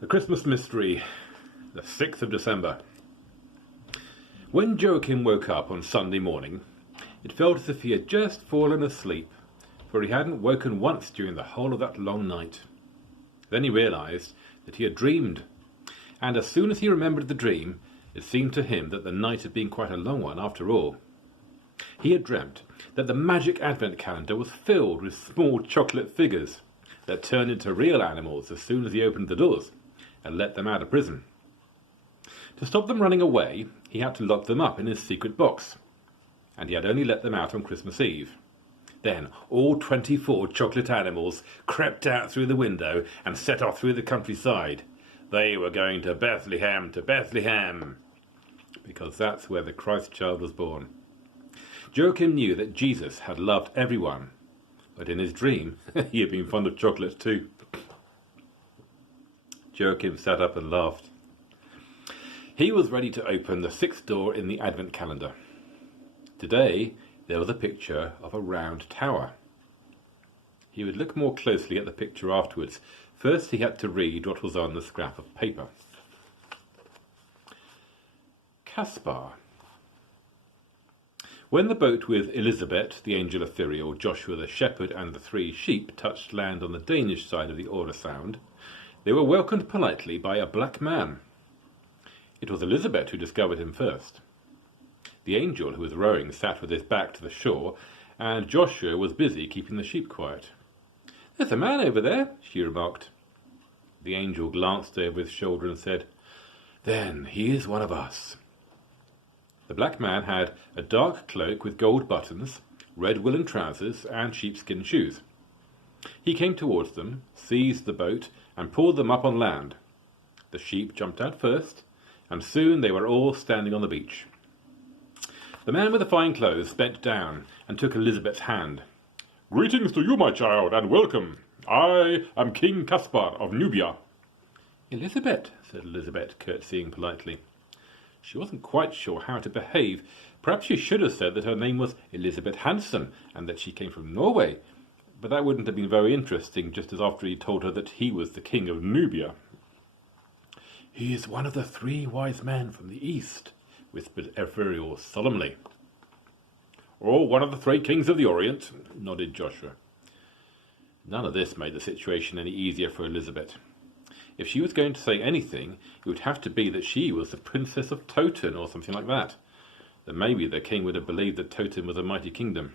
The Christmas Mystery, the 6th of December. When Joachim woke up on Sunday morning, it felt as if he had just fallen asleep, for he hadn't woken once during the whole of that long night. Then he realized that he had dreamed, and as soon as he remembered the dream, it seemed to him that the night had been quite a long one after all. He had dreamt that the magic advent calendar was filled with small chocolate figures that turned into real animals as soon as he opened the doors and let them out of prison. To stop them running away, he had to lock them up in his secret box, and he had only let them out on Christmas Eve. Then all 24 chocolate animals crept out through the window and set off through the countryside. They were going to Bethlehem, because that's where the Christ child was born. Joachim knew that Jesus had loved everyone, but in his dream he had been fond of chocolate too. Joachim sat up and laughed. He was ready to open the 6th door in the Advent calendar. Today there was a picture of a round tower. He would look more closely at the picture afterwards. First he had to read what was on the scrap of paper. Caspar. When the boat with Elizabeth, the angel ethereal, Joshua the shepherd, and the 3 sheep touched land on the Danish side of the Aura Sound, they were welcomed politely by a black man. It was Elizabeth who discovered him first. The angel who was rowing sat with his back to the shore, and Joshua was busy keeping the sheep quiet. "There's a man over there," she remarked. The angel glanced over his shoulder and said, "Then he is one of us." The black man had a dark cloak with gold buttons, red woolen trousers, and sheepskin shoes. He came towards them, seized the boat, and pulled them up on land. The sheep jumped out first, and soon they were all standing on the beach. The man with the fine clothes bent down and took Elizabeth's hand. "Greetings to you, my child, and welcome. I am King Caspar of Nubia." "Elizabeth," said Elizabeth, curtsying politely. She wasn't quite sure how to behave. Perhaps she should have said that her name was Elizabeth Hansen and that she came from Norway, but that wouldn't have been very interesting just as after he told her that he was the king of Nubia. "He is one of the 3 wise men from the east," whispered Ephraim solemnly. "Or one of the 3 kings of the Orient," nodded Joshua. None of this made the situation any easier for Elizabeth. If she was going to say anything, it would have to be that she was the Princess of Toten or something like that. Then maybe the king would have believed that Toten was a mighty kingdom.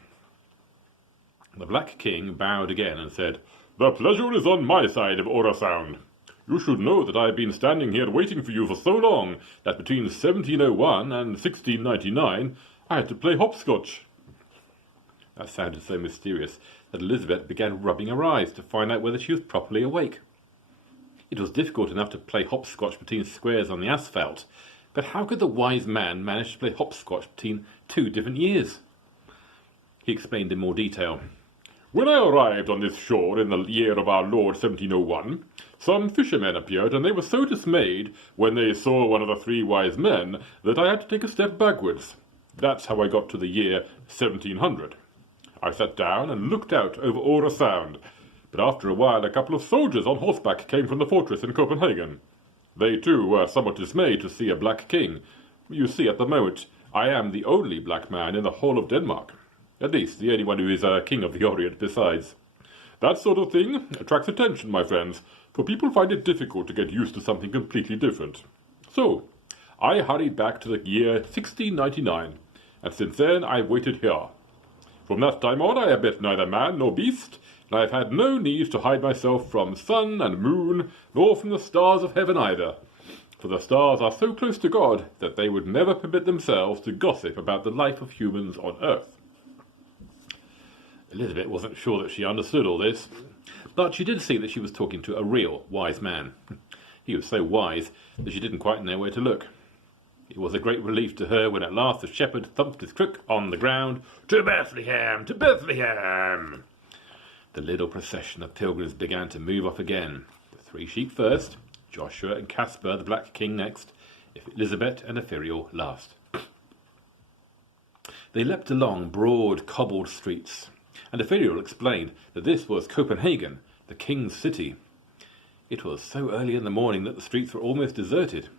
The Black King bowed again and said, "The pleasure is on my side of Aura Sound. You should know that I have been standing here waiting for you for so long that between 1701 and 1699 I had to play hopscotch." That sounded so mysterious that Elizabeth began rubbing her eyes to find out whether she was properly awake. It was difficult enough to play hopscotch between squares on the asphalt, but how could the wise man manage to play hopscotch between 2 different years? He explained in more detail. "When I arrived on this shore in the year of our Lord 1701, some fishermen appeared, and they were so dismayed when they saw one of the 3 wise men that I had to take a step backwards. That's how I got to the year 1700. I sat down and looked out over Aura Sound, but after a while a couple of soldiers on horseback came from the fortress in Copenhagen. They too were somewhat dismayed to see a black king. You see, at the moment, I am the only black man in the whole of Denmark. At least, the only one who is a king of the Orient besides. That sort of thing attracts attention, my friends, for people find it difficult to get used to something completely different. So, I hurried back to the year 1699, and since then I've waited here. From that time on I have met neither man nor beast, and I have had no need to hide myself from sun and moon, nor from the stars of heaven either, for the stars are so close to God that they would never permit themselves to gossip about the life of humans on earth." Elizabeth wasn't sure that she understood all this, but she did see that she was talking to a real wise man. He was so wise that she didn't quite know where to look. It was a great relief to her when at last the shepherd thumped his crook on the ground. "To Bethlehem! To Bethlehem!" The little procession of pilgrims began to move off again. The 3 sheep first, Joshua and Caspar the Black King next, Elizabeth and Ephraim last. They leapt along broad cobbled streets, and Ephraim explained that this was Copenhagen, the king's city. It was so early in the morning that the streets were almost deserted.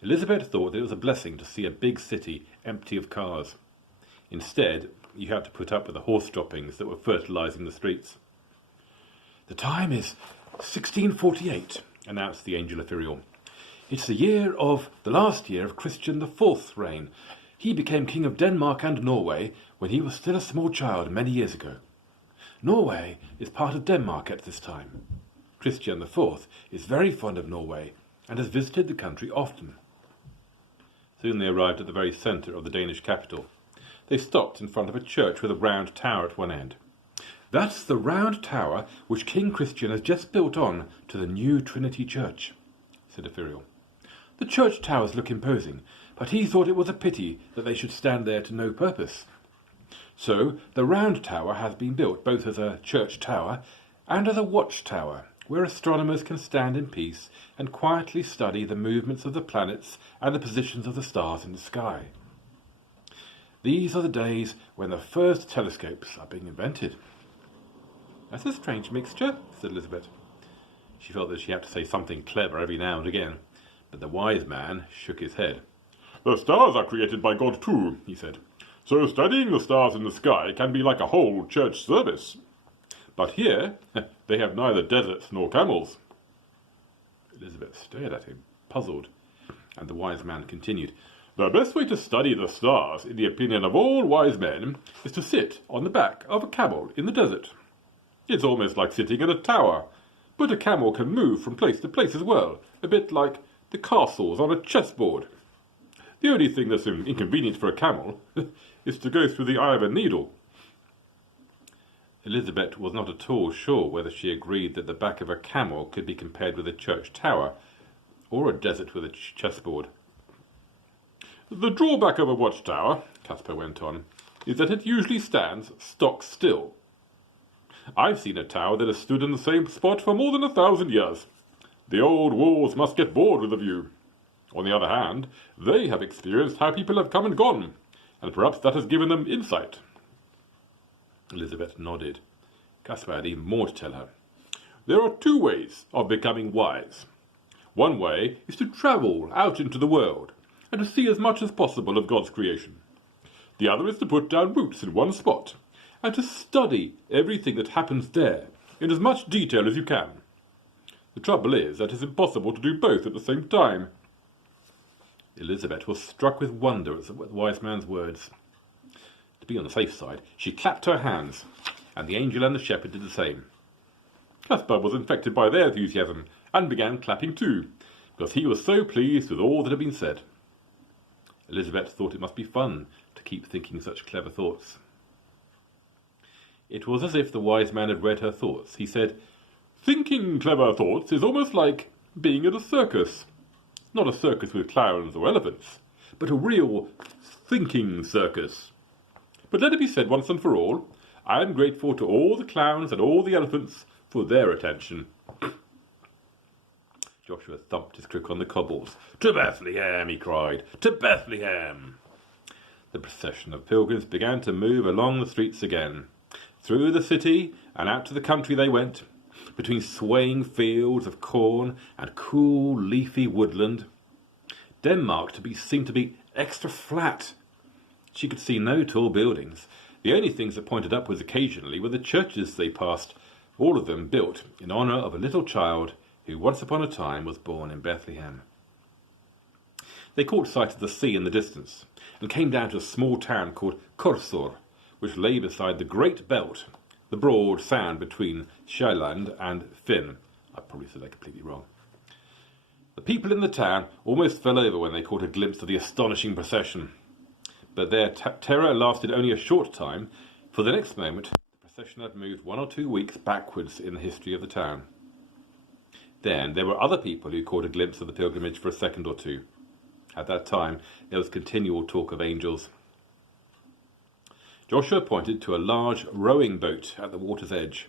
Elizabeth thought that it was a blessing to see a big city empty of cars. Instead, you had to put up with the horse droppings that were fertilizing the streets. "The time is 1648, announced the angel ethereal. "It's the last year of Christian IV's reign. He became king of Denmark and Norway when he was still a small child many years ago. Norway is part of Denmark at this time. Christian IV is very fond of Norway and has visited the country often." Soon they arrived at the very centre of the Danish capital. They stopped in front of a church with a round tower at one end. "That's the round tower which King Christian has just built on to the new Trinity Church," said Ethereal. "The church towers look imposing, but he thought it was a pity that they should stand there to no purpose. So the round tower has been built both as a church tower and as a watchtower, where astronomers can stand in peace and quietly study the movements of the planets and the positions of the stars in the sky. These are the days when the first telescopes are being invented." "That's a strange mixture," said Elizabeth. She felt that she had to say something clever every now and again, but the wise man shook his head. "The stars are created by God too," he said. "So studying the stars in the sky can be like a whole church service. But here they have neither deserts nor camels." Elizabeth stared at him, puzzled, and the wise man continued. "The best way to study the stars, in the opinion of all wise men, is to sit on the back of a camel in the desert. It's almost like sitting in a tower, but a camel can move from place to place as well, a bit like the castles on a chessboard. The only thing that's inconvenient for a camel is to go through the eye of a needle." Elizabeth was not at all sure whether she agreed that the back of a camel could be compared with a church tower, or a desert with a chessboard. "The drawback of a watchtower," Caspar went on, "is that it usually stands stock still. I've seen a tower that has stood in the same spot for more than 1,000 years. The old walls must get bored with the view. On the other hand, they have experienced how people have come and gone, and perhaps that has given them insight." Elizabeth nodded. Caspar had even more to tell her. "There are two ways of becoming wise. One way is to travel out into the world and to see as much as possible of God's creation. The other is to put down roots in one spot and to study everything that happens there in as much detail as you can. The trouble is that it's impossible to do both at the same time." Elizabeth was struck with wonder at the wise man's words. To be on the safe side, she clapped her hands, and the angel and the shepherd did the same. Caspar was infected by their enthusiasm and began clapping too, because he was so pleased with all that had been said. Elizabeth thought it must be fun to keep thinking such clever thoughts. It was as if the wise man had read her thoughts. He said, "Thinking clever thoughts is almost like being at a circus. Not a circus with clowns or elephants, but a real thinking circus. But let it be said once and for all, I am grateful to all the clowns and all the elephants for their attention." Joshua thumped his crook on the cobbles. "To Bethlehem," he cried. "To Bethlehem." The procession of pilgrims began to move along the streets again. Through the city and out to the country they went, between swaying fields of corn and cool, leafy woodland. Denmark seemed to be extra flat. She could see no tall buildings. The only things that pointed upwards occasionally were the churches they passed, all of them built in honour of a little child who once upon a time was born in Bethlehem. They caught sight of the sea in the distance and came down to a small town called Korsor, which lay beside the Great Belt, the broad sand between Sjælland and Fyn. I probably said that completely wrong. The people in the town almost fell over when they caught a glimpse of the astonishing procession. But their terror lasted only a short time, for the next moment the procession had moved 1 or 2 weeks backwards in the history of the town. Then there were other people who caught a glimpse of the pilgrimage for a second or two. At that time there was continual talk of angels. Joshua pointed to a large rowing boat at the water's edge.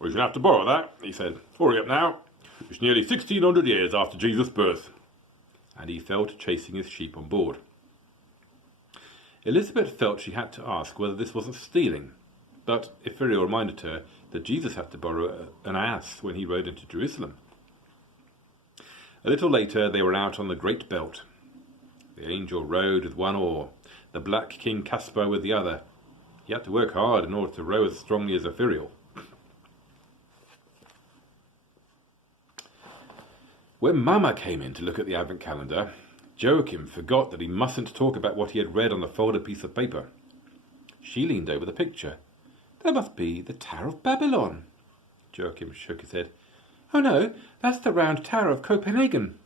"We shall have to borrow that," he said. "Hurry up now. It's nearly 1,600 years after Jesus' birth." And he fell to chasing his sheep on board. Elizabeth felt she had to ask whether this wasn't stealing, but Ethereal reminded her that Jesus had to borrow an ass when he rode into Jerusalem. A little later they were out on the great belt. The angel rowed with one oar, the black King Caspar with the other. He had to work hard in order to row as strongly as Ithuriel. When Mama came in to look at the advent calendar, Joachim forgot that he mustn't talk about what he had read on the folded piece of paper. She leaned over the picture. "That must be the Tower of Babylon." Joachim shook his head. "Oh no, that's the round tower of Copenhagen."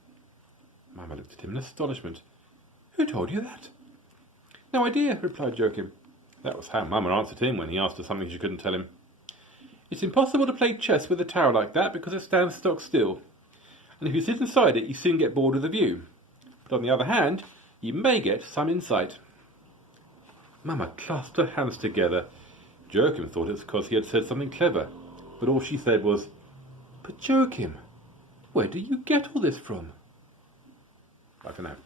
Mama looked at him in astonishment. "Who told you that?" "No idea," replied Joachim. That was how Mama answered him when he asked her something she couldn't tell him. "It's impossible to play chess with a tower like that because it stands stock still. And if you sit inside it, you soon get bored with the view. But on the other hand, you may get some insight." Mama clasped her hands together. Joachim thought it was because he had said something clever, but all she said was, "But Joachim, where do you get all this from?" Bye for now.